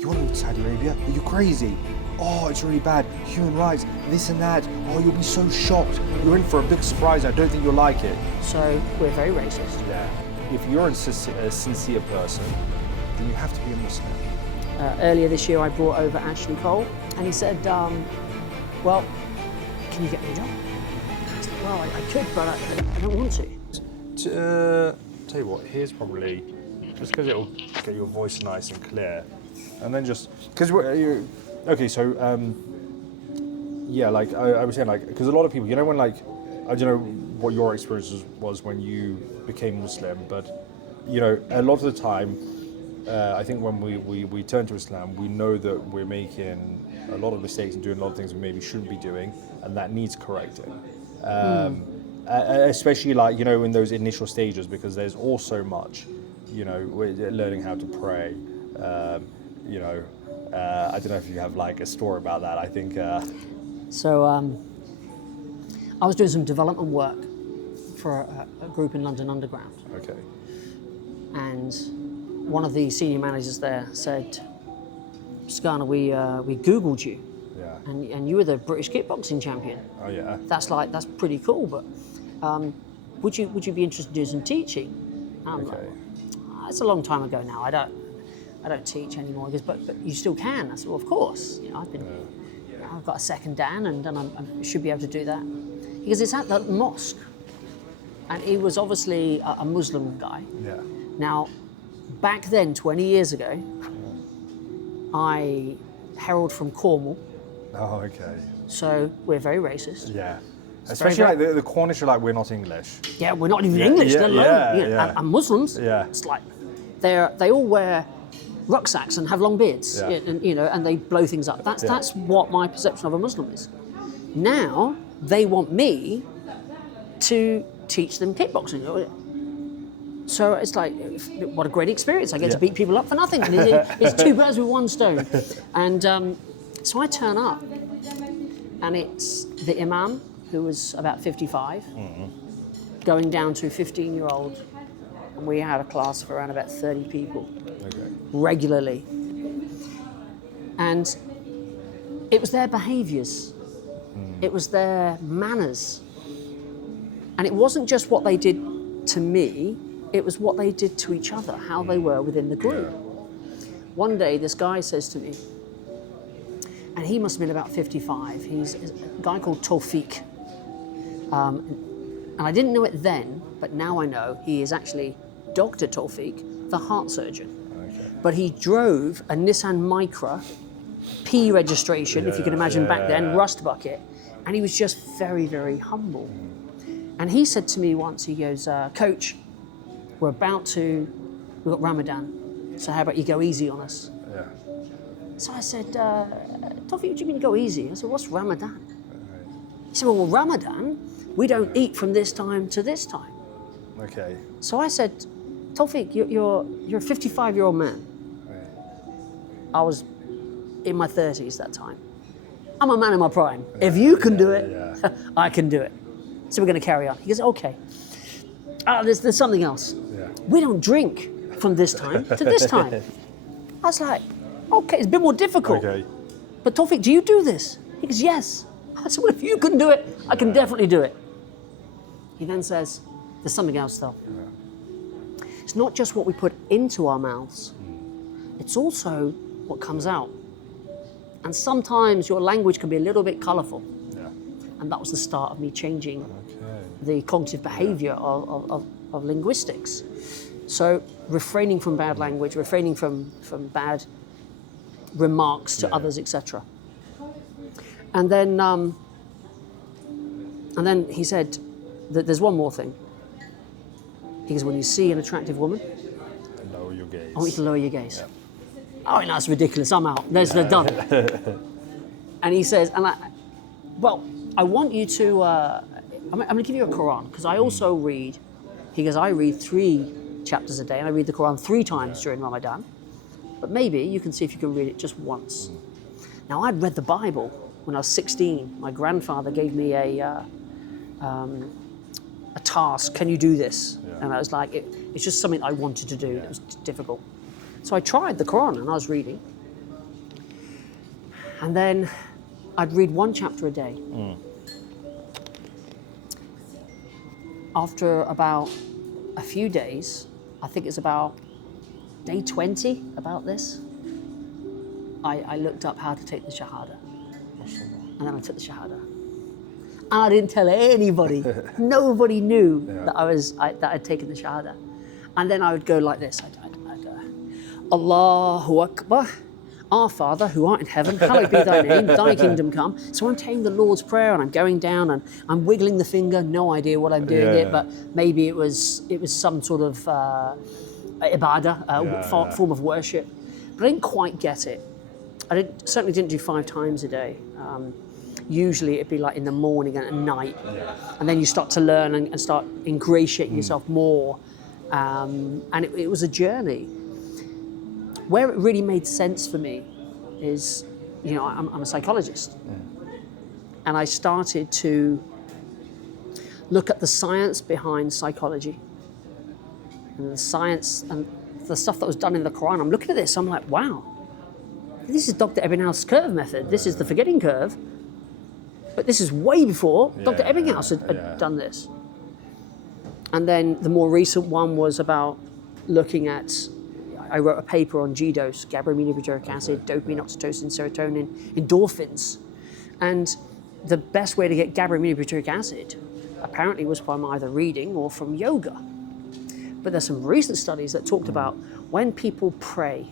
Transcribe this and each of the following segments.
you want to move to Saudi Arabia? Are you crazy? Oh, it's really bad. Human rights, this and that. Oh, you'll be so shocked. You're in for a big surprise. I don't think you'll like it. So we're very racist. Yeah. If you're a sincere person, then you have to be a Muslim. Earlier this year, I brought over Ashley Cole, and he said, well, can you get me a job? I said, well, I could, but I don't want to. Tell you what, here's probably, just because it'll get your voice nice and clear, and then just, because okay, so, yeah, like, I was saying, like, because a lot of people, you know, when, like, I don't know what your experience was when you became Muslim, but, you know, a lot of the time, I think when we turn to Islam, we know that we're making a lot of mistakes and doing a lot of things we maybe shouldn't be doing, and that needs correcting. Especially, like, you know, in those initial stages, because there's also much, you know, learning how to pray, you know, I don't know if you have like a story about that. I think. So I was doing some development work for a group in London Underground. Okay. And one of the senior managers there said, Skana, we Googled you. Yeah. And you were the British kickboxing champion. Oh yeah. That's pretty cool, but would you be interested in doing some teaching? I'm Okay. like, it's a long time ago now. I don't teach anymore. He goes, but you still can. I said, well, of course. You know, I've got a second Dan, and I should be able to do that. He goes, it's at the mosque, and he was obviously a Muslim guy. Yeah. Now, back then, 20 years ago, I herald from Cornwall. Oh, okay. So we're very racist. Yeah. Especially like the Cornish are like, we're not English. Yeah, we're not even English, let alone, and Muslims. Yeah. It's like they all wear rucksacks and have long beards, and you know, and they blow things up. That's what my perception of a Muslim is. Now they want me to teach them kickboxing. So it's like, what a great experience! I get to beat people up for nothing. It's two birds with one stone. And so I turn up, and it's the Imam, who was about 55, going down to a 15-year-old, and we had a class of around about 30 people regularly. And it was their behaviours, it was their manners, and it wasn't just what they did to me, it was what they did to each other, how they were within the group. One day, this guy says to me, and he must have been about 55, he's a guy called Tawfiq. And I didn't know it then, but now I know he is actually Dr. Tawfiq, the heart surgeon. Okay. But he drove a Nissan Micra, P registration, if you can imagine back then, rust bucket, and he was just very, very humble. And he said to me once, he goes, Coach, we've got Ramadan, so how about you go easy on us? Yeah. So I said, Tawfiq, what do you mean go easy? I said, what's Ramadan? He said, well, Ramadan, we don't eat from this time to this time. Okay. So I said, Tawfiq, you're a 55-year-old man. Right. I was in my 30s that time. I'm a man in my prime. If you can do it, I can do it. So we're going to carry on. He goes, okay. There's something else. Yeah. We don't drink from this time to this time. I was like, okay, it's a bit more difficult. Okay. But Tawfiq, do you do this? He goes, yes. I said, well, if you can do it, I can definitely do it. He then says, there's something else though. Yeah. It's not just what we put into our mouths, it's also what comes out. And sometimes your language can be a little bit colourful. Yeah. And that was the start of me changing the cognitive behaviour of linguistics. So refraining from bad language, refraining from bad remarks to others, etc. And then he said that there's one more thing. He goes, when you see an attractive woman, lower your gaze. I want you to lower your gaze. Yeah. Oh, that's ridiculous. I'm out. There's the done. And he says, I want you to. I'm going to give you a Quran because I also read. He goes, I read 3 chapters a day, and I read the Quran 3 times during Ramadan. But maybe you can see if you can read it just once. Now, I'd read the Bible when I was 16. My grandfather gave me a task. Can you do this? Yeah. And I was like, it's just something I wanted to do. Yeah. It was difficult. So I tried the Quran and I was reading. And then I'd read one chapter a day. After about a few days, I think it's about day 20, about this, I looked up how to take the Shahada. And then I took the Shahada. And I didn't tell anybody. Nobody knew that I'd taken the Shahada. And then I would go like this. I'd Allahu Akbar. Our Father, who art in heaven, hallowed be thy name, thy kingdom come. So I'm saying the Lord's Prayer and I'm going down and I'm wiggling the finger, no idea what I'm doing it, but maybe it was some sort of ibadah, form of worship. But I didn't quite get it. Certainly didn't do 5 times a day. Usually it'd be like in the morning and at night. And then you start to learn and start ingratiating yourself more. And it was a journey. Where it really made sense for me is, you know, I'm a psychologist. And I started to look at the science behind psychology and the science and the stuff that was done in the Quran. I'm looking at this, I'm like, wow, this is Dr. Ebbinghaus' curve method. This is the forgetting curve. But this is way before Dr. Ebbinghaus had done this. And then the more recent one was about looking at, I wrote a paper on GDOS, GABA-aminobutyric acid, dopamine, oxytocin, serotonin, endorphins. And the best way to get GABA-aminobutyric acid apparently was from either reading or from yoga. But there's some recent studies that talked about when people pray,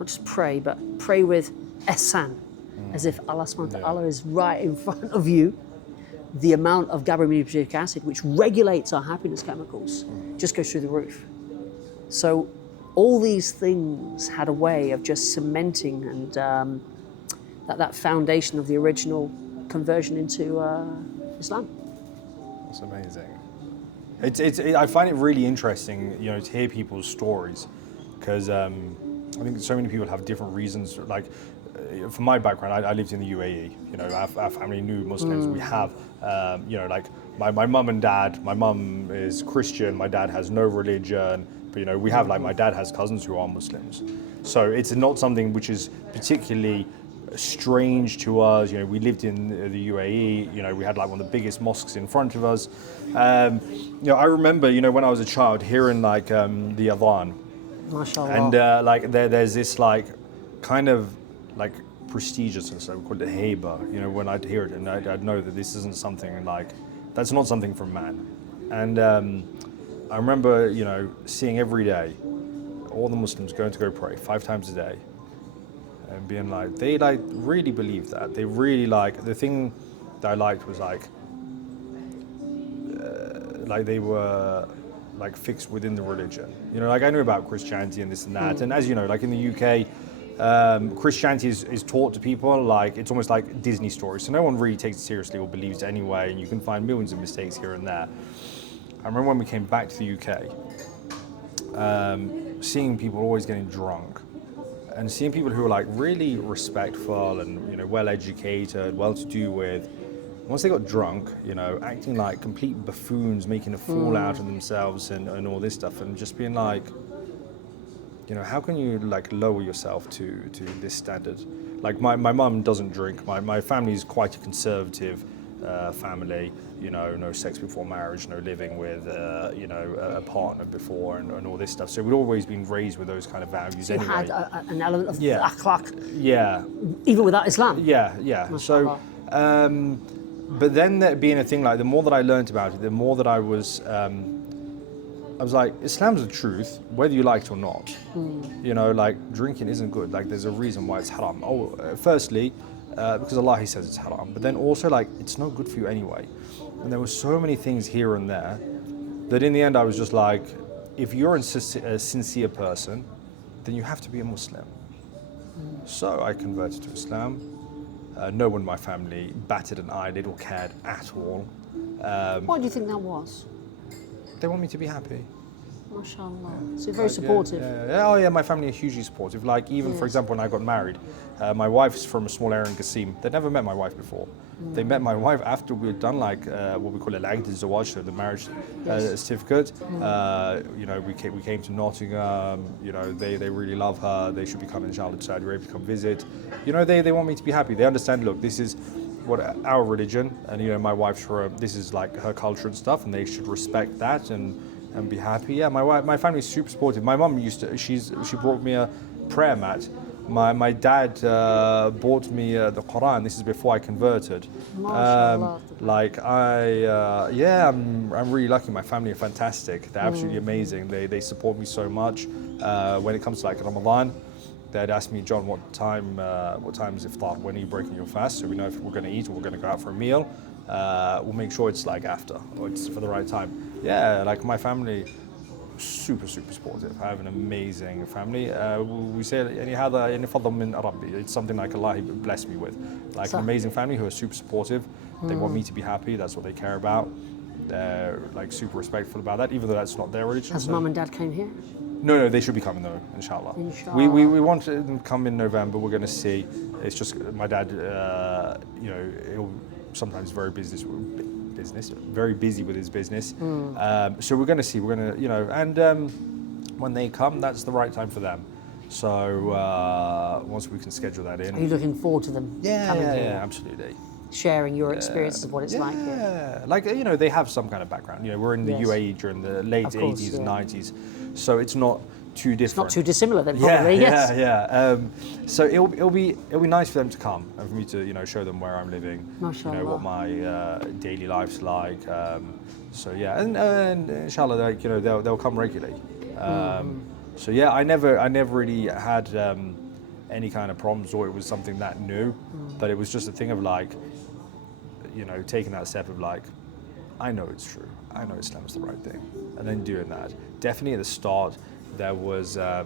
not just pray, but pray with ihsan, as if Allah subhanahu wa ta'ala is right in front of you, the amount of GABA-aminobutyric acid, which regulates our happiness chemicals, just goes through the roof. So all these things had a way of just cementing and that foundation of the original conversion into Islam. That's amazing. I find it really interesting, you know, to hear people's stories, because I think so many people have different reasons. Like, from my background, I lived in the UAE. You know, our family knew Muslims. We have, you know, like my mum and dad. My mum is Christian. My dad has no religion. But, you know, we have, like, my dad has cousins who are Muslims. So it's not something which is particularly strange to us. You know, we lived in the UAE. You know, we had like one of the biggest mosques in front of us. You know, I remember, you know, when I was a child, hearing like the adhan. MashaAllah. And like there's this like kind of like prestigiousness, we call it heba, you know, when I'd hear it, and I'd know that this isn't something like, that's not something from man. And I remember, you know, seeing every day all the Muslims going to go pray 5 times a day and being like, they like really believed that. They really like, the thing that I liked was like they were like fixed within the religion. You know, like I knew about Christianity and this and that. And as you know, like in the UK, Christianity is taught to people like, it's almost like Disney stories. So no one really takes it seriously or believes it anyway. And you can find millions of mistakes here and there. I remember when we came back to the UK, seeing people always getting drunk and seeing people who were like really respectful and, you know, well educated, well to do with, once they got drunk, you know, acting like complete buffoons, making a fool out of themselves and all this stuff, and just being like, you know, how can you like lower yourself to this standard? Like my mum doesn't drink. My family is quite a conservative family. You know, no sex before marriage, no living with, you know, a partner before, and all this stuff. So we'd always been raised with those kind of values. So you anyway. had an element of akhlaq. Yeah. Even without Islam. Yeah. So, but then that being a thing, like the more that I learned about it, the more that I was like, Islam's the truth, whether you like it or not. You know, like drinking isn't good. Like there's a reason why it's haram. Firstly, because Allah, He says it's haram. But then also like, it's not good for you anyway. And there were so many things here and there that in the end I was just like, if you're a sincere person, then you have to be a Muslim. So I converted to Islam. No one in my family batted an eyelid or cared at all. Why do you think that was? They want me to be happy. MashaAllah. So you're very supportive. Oh yeah, my family are hugely supportive. Like even for example, when I got married, my wife's from a small area in Qasim. They'd never met my wife before. They met my wife after we had done like what we call al-aqd al-zawaj, so the marriage certificate. You know, we came to Nottingham. You know, they really love her. They should be coming inshallah to Saudi Arabia, come visit. You know, they want me to be happy. They understand. Look, this is what our religion, and you know, my wife's from, this is like her culture and stuff, and they should respect that and be happy. Yeah, my family's super supportive. My mum she brought me a prayer mat. My dad bought me the Quran. This is before I converted. Like I'm really lucky. My family are fantastic. They're absolutely amazing. They support me so much. When it comes to like Ramadan, they'd ask me, John, what time is iftar? When are you breaking your fast? So we know if we're going to eat or we're going to go out for a meal. We'll make sure it's like after, or it's for the right time. Yeah, like my family, super supportive. I have an amazing family. We say it's something like Allah blessed me with. Like an amazing family who are super supportive. They want me to be happy. That's what they care about. They're like super respectful about that, even though that's not their religion. Has mum and dad came here? No, they should be coming though, inshallah. We want them to come in November. We're going to see. It's just my dad, you know, he'll sometimes very very busy with his business. So we're going to see. We're going to, you know, and when they come, that's the right time for them. So once we can schedule that in. Are you looking forward to them coming here? Yeah, absolutely. Sharing your experiences of what it's like here. Yeah, like, you know, they have some kind of background. You know, we're in the UAE during the late 80s and 90s, so it's not too different. It's not too dissimilar then, probably. So it'll be nice for them to come and for me to, you know, show them where I'm living, MashaAllah. you know, what my daily life's like. So yeah, and inshallah, like, you know, they'll come regularly. So yeah, I never really had any kind of problems, or it was something that new, but it was just a thing of like, you know, taking that step of like, I know it's true, I know Islam is the right thing, and then doing that. Definitely at the start, there was a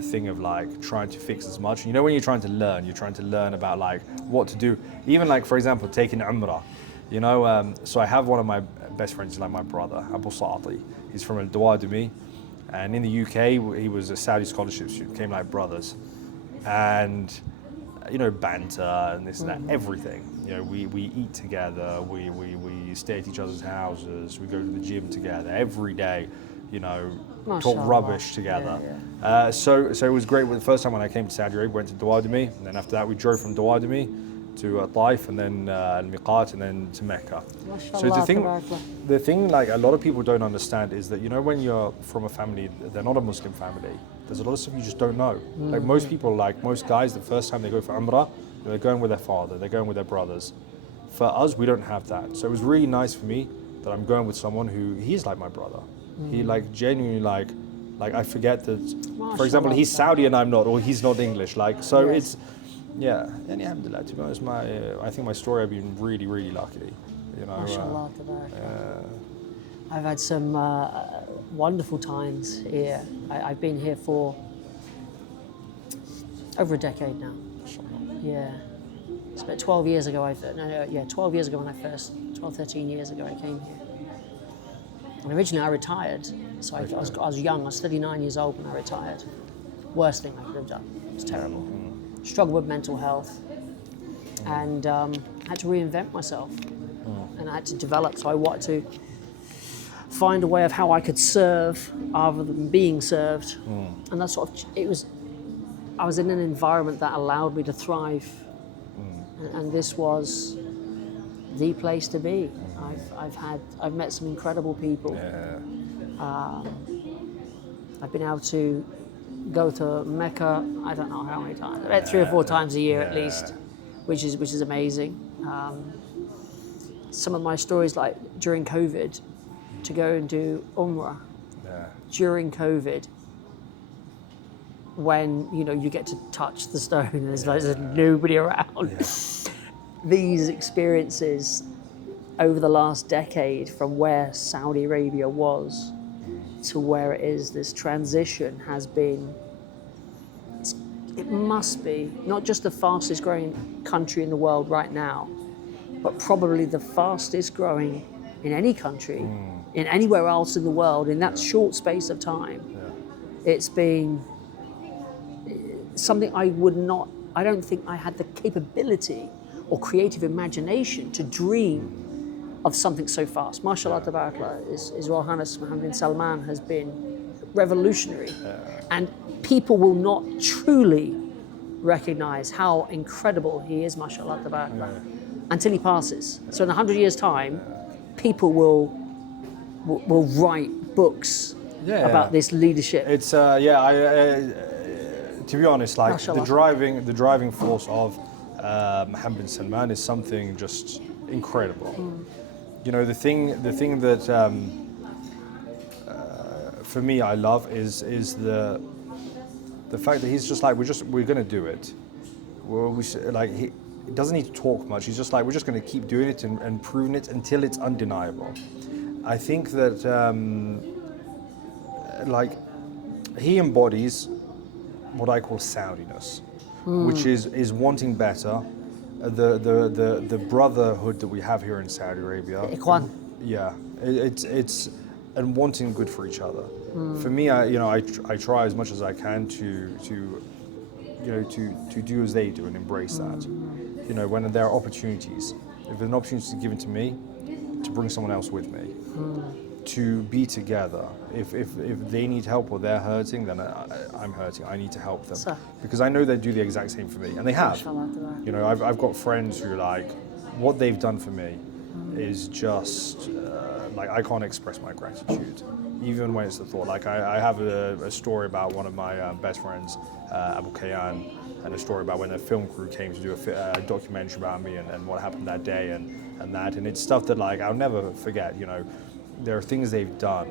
thing of like trying to fix as much. You know, when you're trying to learn about like what to do. Even like, for example, taking Umrah. You know, so I have one of my best friends, like my brother, Abu Sa'ati. He's from Al-Dawadumi, and in the UK, he was a Saudi scholarship student, came like brothers. And, you know, banter and this and that, everything. You know, we eat together, we stay at each other's houses, we go to the gym together every day, you know, talk rubbish together. So it was great. The first time when I came to Saudi Arabia, went to Dawadumi, and then after that we drove from Dawadumi to Taif, and then Al-Miqat, and then to Mecca. So the thing like a lot of people don't understand is that, you know, when you're from a family, they're not a Muslim family, there's a lot of stuff you just don't know. Like most people, like most guys, the first time they go for Umrah, they're going with their father, they're going with their brothers. For us, we don't have that. So it was really nice for me that I'm going with someone who, he's like my brother. He like genuinely like I forget that, for example, he's Saudi and I'm not, or he's not English. Like, so it's, yeah, and alhamdulillah, to be honest, I think my story, I've been really, really lucky. You know, I've had some wonderful times here. I've been here for over a decade now. Yeah. It's about 12 years ago, 12 years ago when I first, 12, 13 years ago I came here. And originally I retired, so I was young, I was 39 years old when I retired. Worst thing I could have done, it was terrible. Struggled with mental health, and had to reinvent myself. And I had to develop, so I wanted to find a way of how I could serve rather than being served. And that's sort of, I was in an environment that allowed me to thrive. And this was the place to be. I've met some incredible people. I've been able to go to Mecca, I don't know how many times, about 3 or 4 times a year at least, which is amazing. Some of my stories, like during COVID, to go and do Umrah during COVID, when, you know, you get to touch the stone and there's nobody around. These experiences over the last decade, from where Saudi Arabia was to where it is, this transition has been, it must be not just the fastest growing country in the world right now, but probably the fastest growing in any country in anywhere else in the world in that short space of time. It's been something I don't think I had the capability or creative imagination to dream of something so fast. MashaAllah, tabarakallah, His Royal Highness Mohammed bin Salman has been revolutionary. And people will not truly recognize how incredible he is, MashaAllah, tabarakallah, until he passes. So in 100 years' time, people will write books about this leadership. It's to be honest, like MashaAllah. the driving force of Mohammed bin Salman is something just incredible. You know, the thing that for me I love is the fact that he's just like we're gonna do it. He doesn't need to talk much. He's just like we're just gonna keep doing it and proving it until it's undeniable. I think that he embodies what I call Saudiness, which is wanting better. The brotherhood that we have here in Saudi Arabia. Ikhwan. Yeah, it's and wanting good for each other. For me, I try as much as I can to do as they do and embrace that. You know, when there are opportunities, if an opportunity is given to me, to bring someone else with me, to be together. If they need help or they're hurting, then I'm hurting. I need to help them because I know they do the exact same for me, and they have. You know, I've got friends who what they've done for me is just I can't express my gratitude, even when it's the thought. Like I have a story about one of my best friends, Abu Kayan, and a story about when a film crew came to do a documentary about me and what happened that day and it's stuff that I'll never forget. You know, there are things they've done,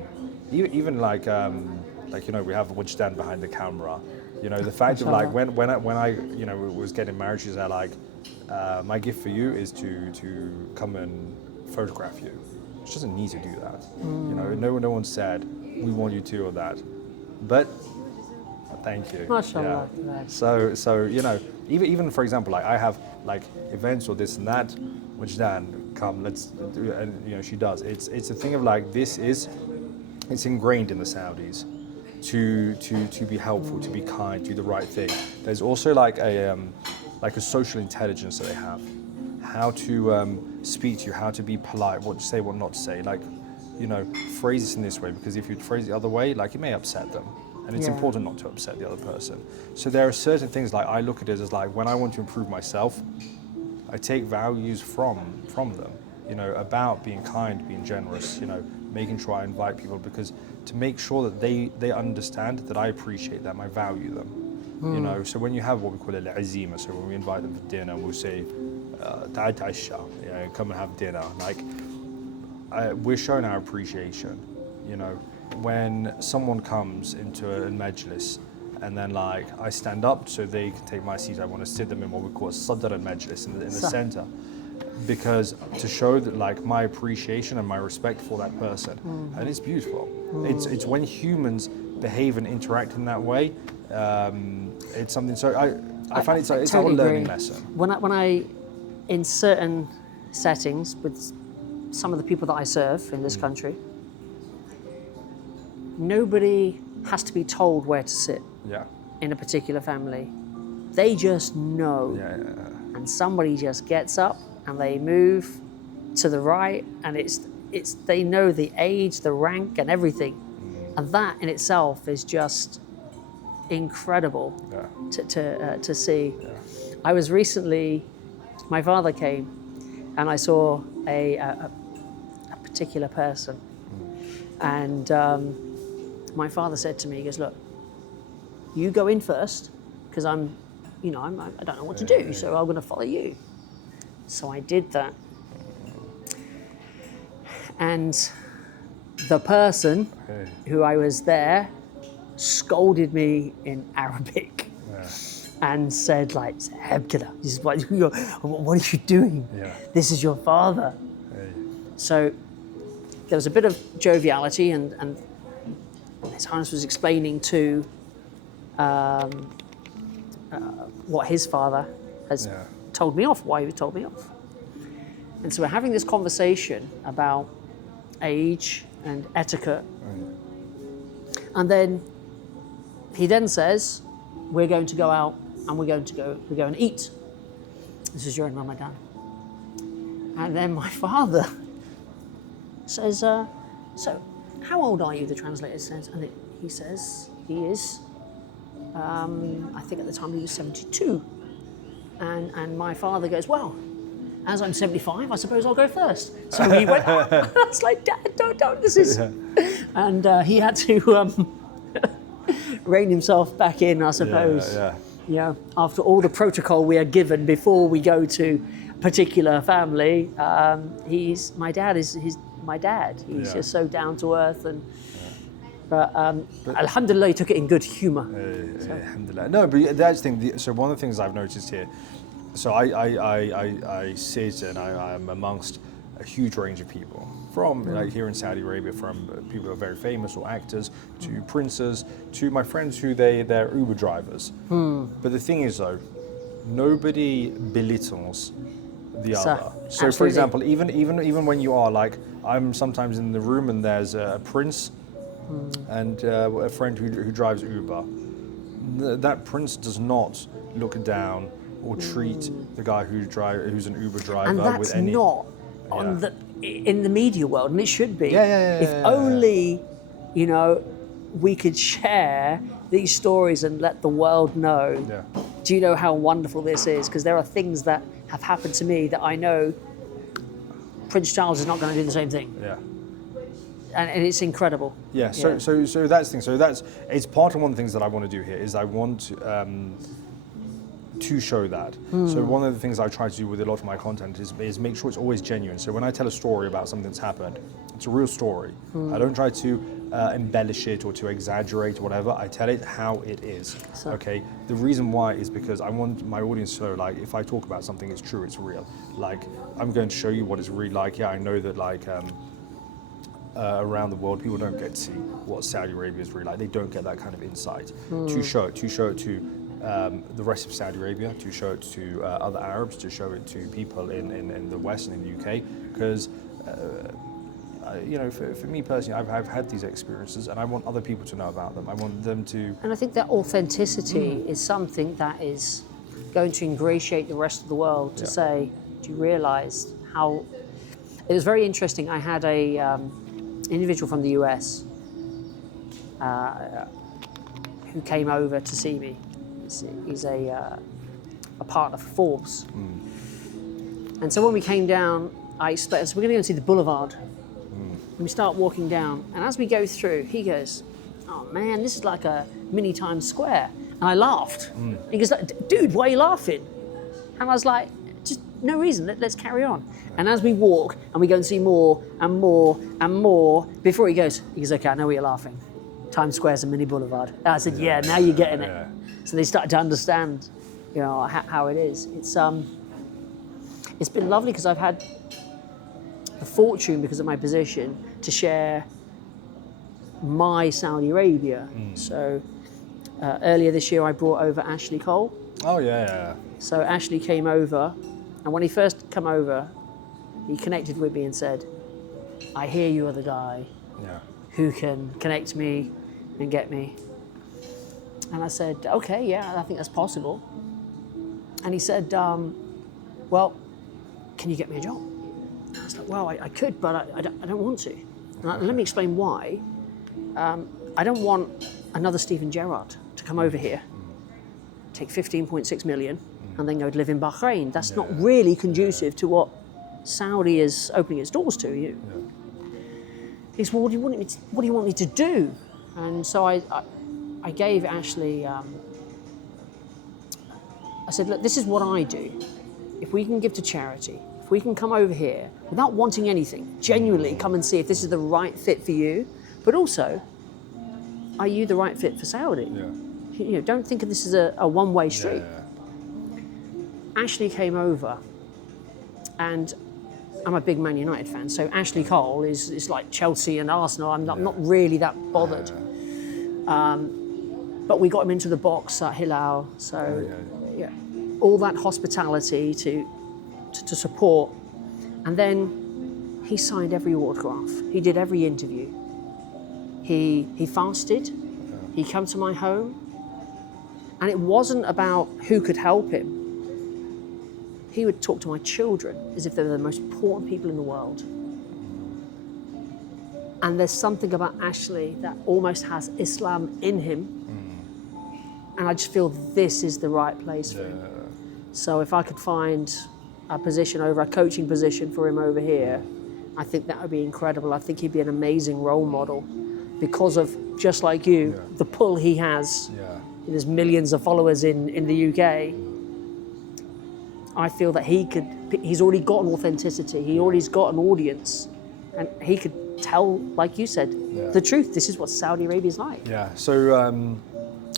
even we have Wajdan behind the camera. You know, the fact of when I was getting married, she said my gift for you is to come and photograph you. She doesn't need to do that. You know, no one said we want you to or that, but thank you. MashaAllah. Yeah. So you know, even for example, I have events or this and that, which Dan come, let's do, and you know she does. It's a thing of it's ingrained in the Saudis to be helpful, to be kind, do the right thing. There's also a social intelligence that they have, how to speak to you, how to be polite, what to say, what not to say. Phrase this in this way because if you phrase it the other way, it may upset them. And it's important not to upset the other person. So there are certain things I look at it as when I want to improve myself, I take values from them, you know, about being kind, being generous, you know, making sure I invite people because to make sure that they understand that I appreciate them, I value them. You know, so when you have what we call al-azima, so when we invite them for dinner, we'll say, ta'al ta'asha, you know, come and have dinner. We're showing our appreciation, you know. When someone comes into a majlis and then I stand up so they can take my seat, I want to sit them in what we call sadr al-majlis, in the center, because to show that my appreciation and my respect for that person, and it's beautiful. It's when humans behave and interact in that way, it's something. So I find it's totally a learning agree. lesson. When I in certain settings with some of the people that I serve in this country, nobody has to be told where to sit in a particular family. They just know. And somebody just gets up and they move to the right and they know the age, the rank and everything. And that in itself is just incredible to see. I was recently, my father came and I saw a particular person and my father said to me, he goes, look, you go in first, because I don't know what to do, so I'm going to follow you. So I did that. And the person who I was there scolded me in Arabic and said, what are you doing? This is your father. So there was a bit of joviality and His Highness was explaining to what his father has told me off, why he told me off. And so we're having this conversation about age, and etiquette. And then he then says, we're going to go out and we're going and eat. This is during Ramadan. And then my father says, so how old are you, the translator says, and he says he is, I think at the time he was 72. And my father goes, well, as I'm 75, I suppose I'll go first. So he went out. I was like, Dad, don't, this is... Yeah. And he had to rein himself back in, I suppose. Yeah, after all the protocol we are given before we go to a particular family, my dad. He's just so down to earth, and but alhamdulillah, he took it in good humour. Alhamdulillah. No, but that's the thing. So one of the things I've noticed here, so I sit and I'm amongst a huge range of people. From like here in Saudi Arabia, from people who are very famous or actors, to princes, to my friends who they're Uber drivers. But the thing is though, nobody belittles the other. So absolutely. For example, even when you are like, I'm sometimes in the room and there's a prince and a friend who drives Uber. That prince does not look down or treat the guy who's an Uber driver and that's with any... not on in the media world, and it should be. If only, we could share these stories and let the world know. Do you know how wonderful this is? Because there are things that have happened to me that I know Prince Charles is not going to do the same thing. And it's incredible. So that's the thing. So it's part of one of the things that I want to do here is I want to show that. So one of the things I try to do with a lot of my content is make sure it's always genuine. So when I tell a story about something that's happened, it's a real story. I don't try to embellish it or to exaggerate or whatever. I tell it how it is. Okay. The reason why is because I want my audience to know, like, if I talk about something, it's true, it's real. Like, I'm going to show you what it's really like. Yeah, I know that like around the world, people don't get to see what Saudi Arabia is really like. They don't get that kind of insight. To show it to the rest of Saudi Arabia, to show it to other Arabs, to show it to people in the West and in the UK, because for me personally, I've had these experiences and I want other people to know about them. I want them to... And I think that authenticity is something that is going to ingratiate the rest of the world to say, do you realise how... It was very interesting. I had a individual from the US who came over to see me. He's a partner for Forbes. And so when we came down, I expected, so we're going to go and see the boulevard. And we start walking down, and as we go through, he goes, oh man, this is like a mini Times Square. And I laughed. He goes, dude, why are you laughing? And I was like, just no reason, let's carry on. And as we walk, and we go and see more and more and more, before he goes, okay, I know why you're laughing. Times Square's a mini boulevard. And I said, yeah, now you're getting it. So they started to understand, how it is. It's been lovely because I've had the fortune, because of my position, to share my Saudi Arabia. So earlier this year, I brought over Ashley Cole. So Ashley came over, and when he first came over, he connected with me and said, I hear you are the guy who can connect me and get me. And I said, okay, yeah, I think that's possible. And he said, well, can you get me a job? And I was like, well, I could, but I don't want to. And let me explain why. I don't want another Stephen Gerrard to come over here, take 15.6 million, and then go to live in Bahrain. That's not really conducive to what Saudi is opening its doors to you. He said, well, what do you want me to do? And so I gave Ashley, I said, look, this is what I do. If we can give to charity, if we can come over here without wanting anything, genuinely come and see if this is the right fit for you, but also, are you the right fit for Saudi? Don't think of this as a one-way street. Ashley came over, and I'm a big Man United fan, so Ashley Cole is like Chelsea and Arsenal. I'm not really that bothered. But we got him into the box at Hilal, so all that hospitality to support. And then he signed every autograph. He did every interview. He fasted. He came to my home. And it wasn't about who could help him. He would talk to my children as if they were the most important people in the world. And there's something about Ashley that almost has Islam in him. And I just feel this is the right place for him. So if I could find a position over, a coaching position for him over here, I think that would be incredible. I think he'd be an amazing role model because of, just like you, the pull he has. There's millions of followers in the UK. I feel that he's already got an authenticity. He already's got an audience. And he could tell, like you said, the truth. This is what Saudi Arabia's like. Yeah, so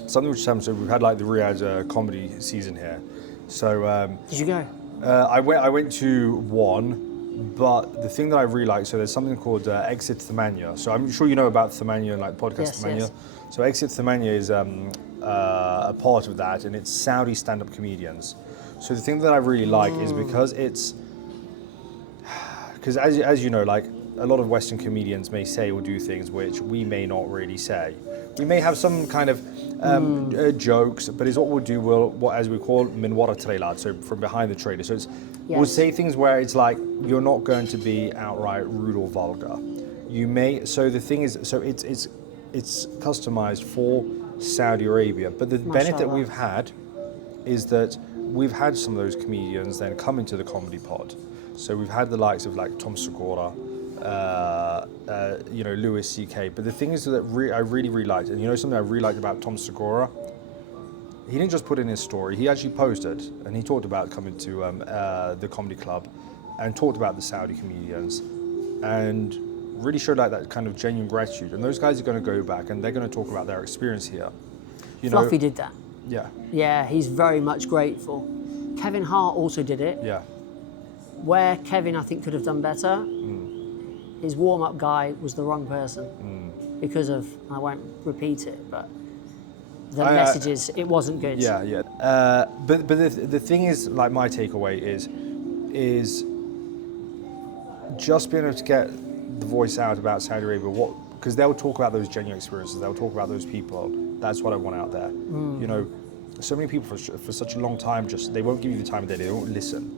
something which happened, so we've had like the Riyadh comedy season here. So did you go? I went to one, but the thing that I really like, so there's something called Exit Thamania. So I'm sure you know about Thamania and like the podcast Thamania. Yes. So Exit Thamania is a part of that, and it's Saudi stand-up comedians. So the thing that I really like is because as you know, like a lot of Western comedians may say or do things which we may not really say. We may have some kind of jokes, but it's what we'll do, what as we call min wara trailer, so from behind the trailer. So we'll say things where it's like, you're not going to be outright rude or vulgar. You may, so the thing is, so it's customized for Saudi Arabia, but the benefit that we've had is that we've had some of those comedians then come into the comedy pod. So we've had the likes of like Tom Segura, Louis C.K. But the thing is that I really liked, and you know something I really liked about Tom Segura? He didn't just put in his story, he actually posted, and he talked about coming to the comedy club and talked about the Saudi comedians and really showed like that kind of genuine gratitude. And those guys are going to go back and they're going to talk about their experience here. Fluffy did that. Yeah. Yeah, he's very much grateful. Kevin Hart also did it. Yeah. Where Kevin, I think, could have done better, his warm-up guy was the wrong person because of, I won't repeat it, but the messages, it wasn't good. Yeah. But the thing is, like my takeaway is just being able to get the voice out about Saudi Arabia, because they'll talk about those genuine experiences, they'll talk about those people. That's what I want out there. You know, so many people for such a long time, they won't give you the time of day, they don't listen.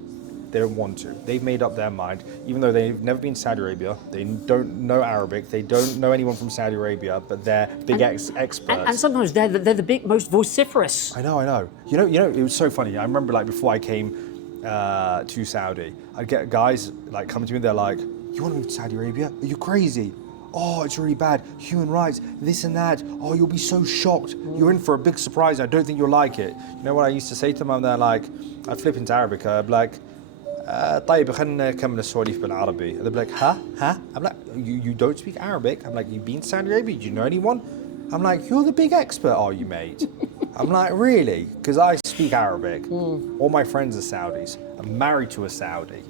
They don't want to. They've made up their mind, even though they've never been to Saudi Arabia, they don't know Arabic, they don't know anyone from Saudi Arabia, but they're big experts. And sometimes they're the big, most vociferous. I know. You know, it was so funny. I remember like before I came to Saudi, I'd get guys like coming to me, they're like, "You want to move to Saudi Arabia? Are you crazy? Oh, it's really bad. Human rights, this and that. Oh, you'll be so shocked. You're in for a big surprise. I don't think you'll like it." You know what I used to say to them? They're like, I'd flip into Arabic. I'd be like, طيب خلنا نكمل السواليف بالعربي. They'd be like, huh? I'm like, you don't speak Arabic? I'm like, you've been to Saudi Arabia? Do you know anyone? I'm like, you're the big expert, are you, mate? I'm like, really? Because I speak Arabic. All my friends are Saudis. I'm married to a Saudi.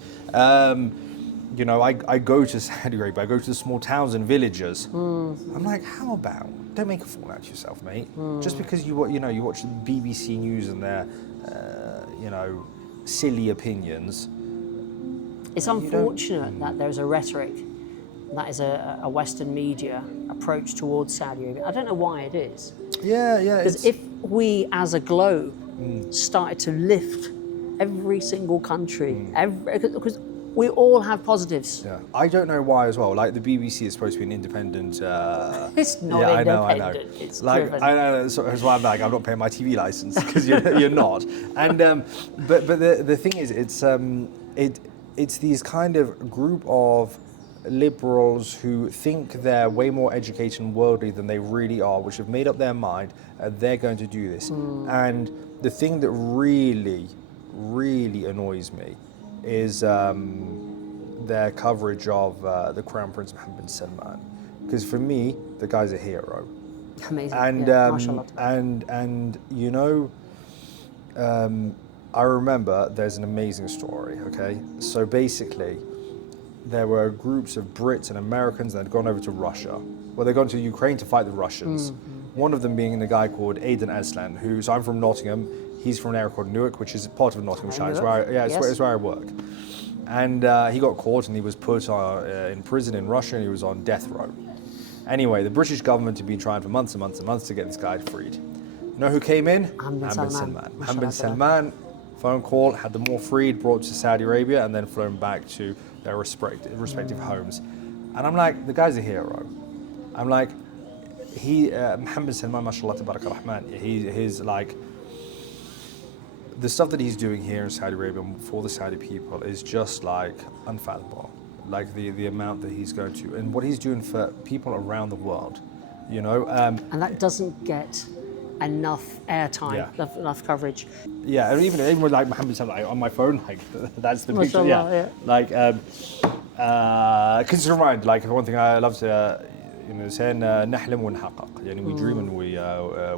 You know, I go to Saudi Arabia, I go to the small towns and villages. I'm like, how about, don't make a fool out of yourself, mate. Just because you watch the BBC News and their, silly opinions. It's unfortunate that there's a rhetoric that is a Western media approach towards Saudi Arabia. I don't know why it is. Yeah. Because if we as a globe started to lift every single country, because we all have positives. Yeah, I don't know why as well. Like the BBC is supposed to be an independent. It's not independent. I know. It's like driven. I know. So that's why I'm like, I'm not paying my TV license because you're not. And but the thing is, it's these kind of group of liberals who think they're way more educated and worldly than they really are, which have made up their mind they're going to do this. And the thing that really annoys me is their coverage of the Crown Prince Mohammed bin Salman, because for me the guy's a hero. Amazing. And mashallah. and you know, I remember there's an amazing story. Okay, so basically there were groups of Brits and Americans that had gone over to Russia. Well, they'd gone to Ukraine to fight the Russians. One of them being a guy called Aidan Aslan, so I'm from Nottingham. He's from an area called Newark, which is part of Nottinghamshire. It's Newark, where it's where I work. And he got caught and he was put in prison in Russia and he was on death row. Anyway, the British government had been trying for months and months and months to get this guy freed. You know who came in? Mohammed bin Salman. Mohammed bin Salman, phone call, had them all freed, brought to Saudi Arabia and then flown back to their respective homes. And I'm like, the guy's a hero. I'm like, Mohammed bin Salman, mashallah, tabarak rahman, he's like, the stuff that he's doing here in Saudi Arabia for the Saudi people is just like unfathomable. Like the amount that he's going to, and what he's doing for people around the world, you know. And that doesn't get enough airtime, enough coverage. Yeah, and even with like Mohammed Salman, like, on my phone, like that's the picture. Yeah. Like, because it's a reminder. Like one thing I love to, saying نحلم ونحقق. يعني we dream and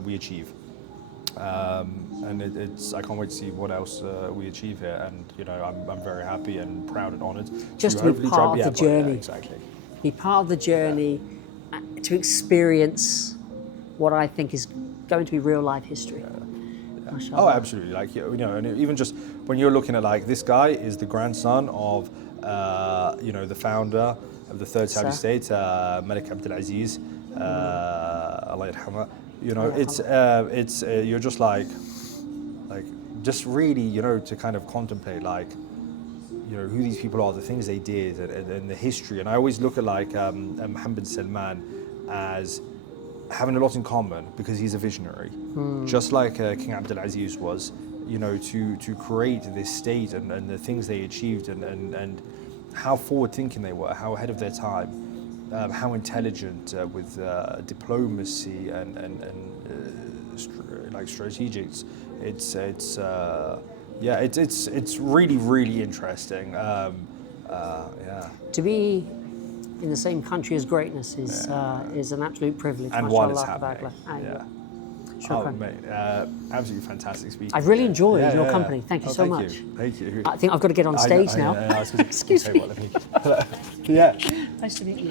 we achieve. And it's I can't wait to see what else we achieve here, and I'm very happy and proud and honoured just to be part of the journey. Exactly. Be part of the journey, to experience what I think is going to be real life history. Oh, absolutely. Like and even just when you're looking at like this guy is the grandson of the founder of the third Saudi state, Malik Abdul Aziz, Allah yarhamah. It's you're just like just really to kind of contemplate like who these people are, the things they did, and the history. And I always look at like Mohammed bin Salman as having a lot in common because he's a visionary, just like King Abdul Aziz was. To create this state and the things they achieved and how forward thinking they were, how ahead of their time. How intelligent with diplomacy and like strategics. It's really interesting. To be in the same country as greatness is an absolute privilege. And while it's happening, Sure. Oh, mate, absolutely fantastic speaking. I've really enjoyed your company. Thank you so much. Thank you. I think I've got to get on stage now. I Excuse me. Yeah. Nice to meet you.